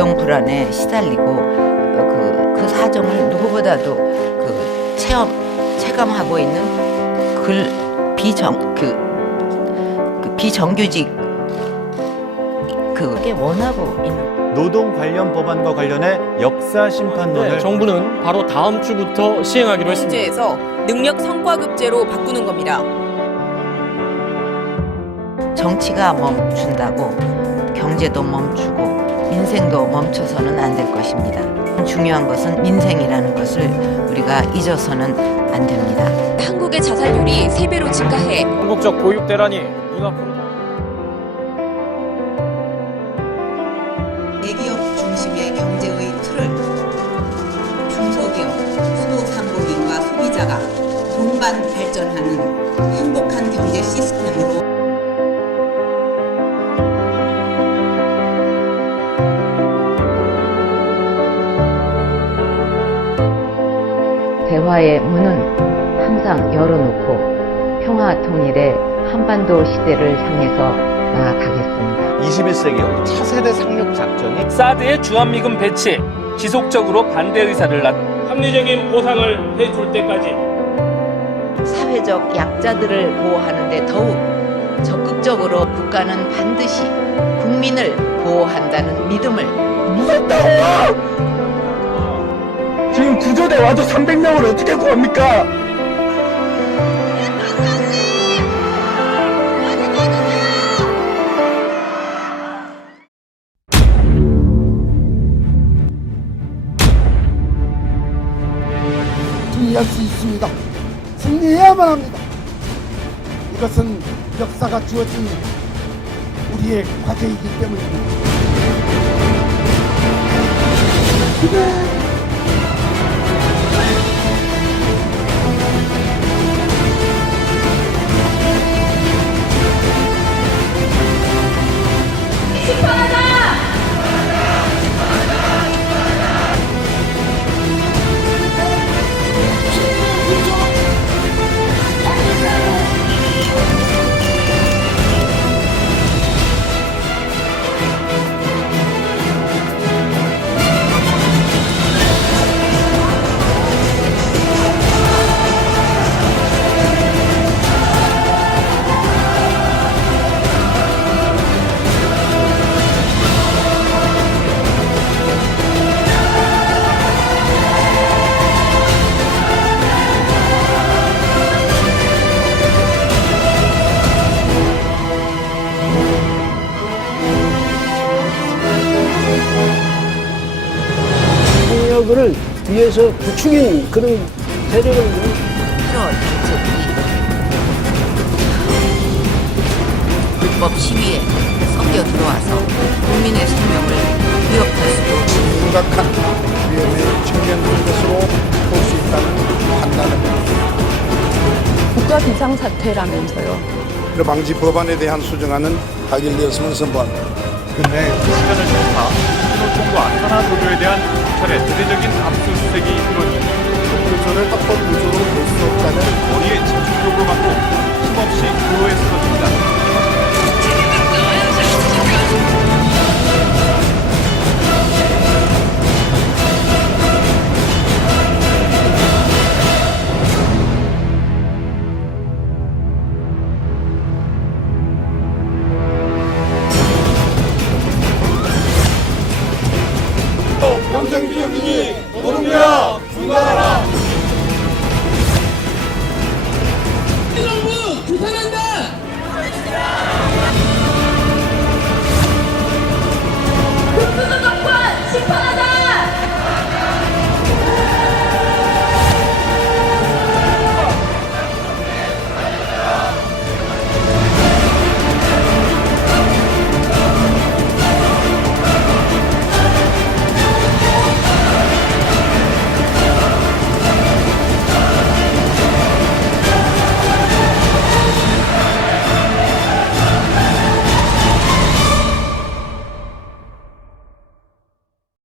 고용 불안에 시달리고 어, 그, 그 사정을 누구보다도 그 체험 체감하고 있는 글 비정 그, 그 비정규직 그게 원하고 있는 노동 관련 법안과 관련해 역사 심판론을 네, 정부는 바로 다음 주부터 시행하기로 했습니다. 문제에서 능력 성과급제로 바꾸는 겁니다. 정치가 멈춘다고 경제도 멈추고 민생도 멈춰서는 안 될 것입니다. 중요한 것은 민생이라는 것을 우리가 잊어서는 안 됩니다. 한국의 자살률이 3배로 증가해 한국적 보육 대란이 눈앞으로 대기업 중심의 경제의 틀을 중소기업, 소상공인과 소비자가 동반 발전하는 행복한 경제 시스템으로 대화의 문은 항상 열어놓고 평화 통일의 한반도 시대를 향해서 나아가겠습니다. 21세기 차세대 상륙 작전이 사드의 주한미군 배치에 지속적으로 반대 의사를 놨 합리적인 보상을 해줄 때까지 사회적 약자들을 보호하는데 더욱 적극적으로 국가는 반드시 국민을 보호한다는 믿음을 지금 구조대 와도 300명을 어떻게 구합니까? 승리할 수 있습니다. 승리해야만 합니다. 이것은 역사가 주어진 우리의 과제이기 때문입니다. 폭력을 위해서 부추긴 그런 세력을 8월 대책이 불법 시위에 섞여 들어와서 국민의 생명을 위협할 수도 심각한 위험에 직면된 것으로 볼 수 있다는 판단을 국가 비상 사태라면서요. 그 방지 법안에 대한 수정안은 가결되었음을 선포합니다. 근래 시간을 통과 신호통과 산하 도로에 대한 경찰의 대대적인 압수수색이 이루어지고 교 동생주의니 노동자 분발하라